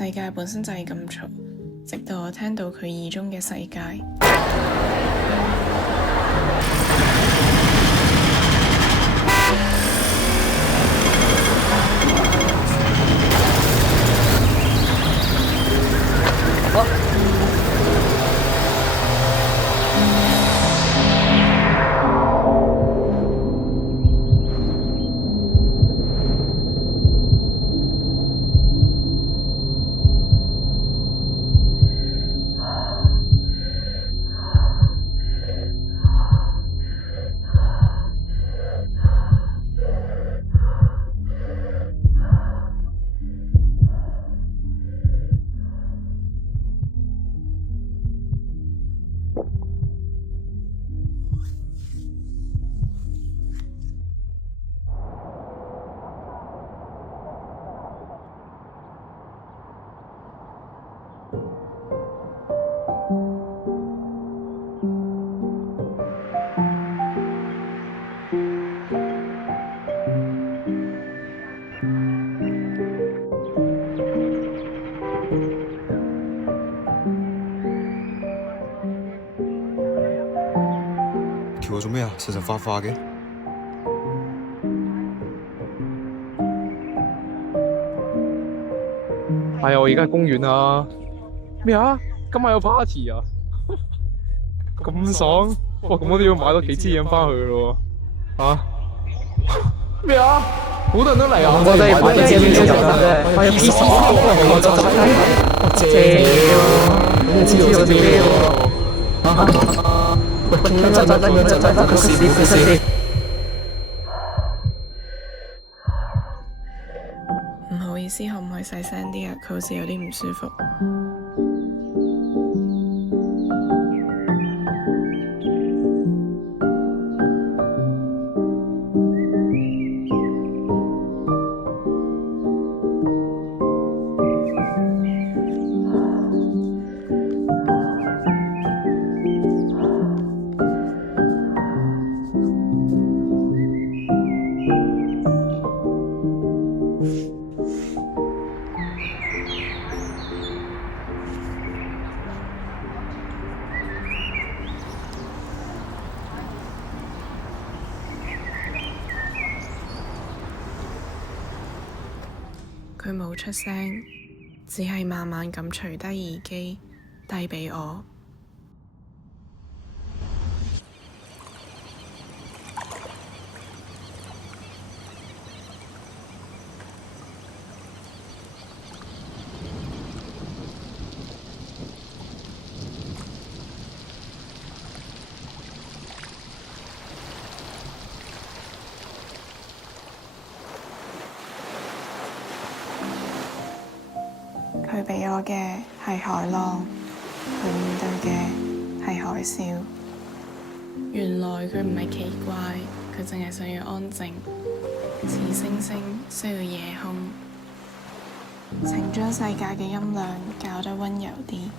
世界本身就係咁嘈，直到我聽到佢耳中嘅世界。叫我做咩啊？神神化化嘅。係啊，我而家喺公園啊。咩啊？今晚有 party 啊？咁爽！哇，咁我都要買多幾支嘢翻去咯。啊？咩啊？好多人都嚟啊！我哋買啲嘢先入啫。我有 pizza，我就你知道啲唔好意思，可唔可以細聲啲啊？佢好似有啲唔舒服。佢冇出聲，只係慢慢咁除低耳機，遞畀我。佢畀我嘅係海浪，佢面對嘅係海嘯。原來佢唔係奇怪，佢淨係想要安靜，似星星需要夜空。請將世界嘅音量校得溫柔啲。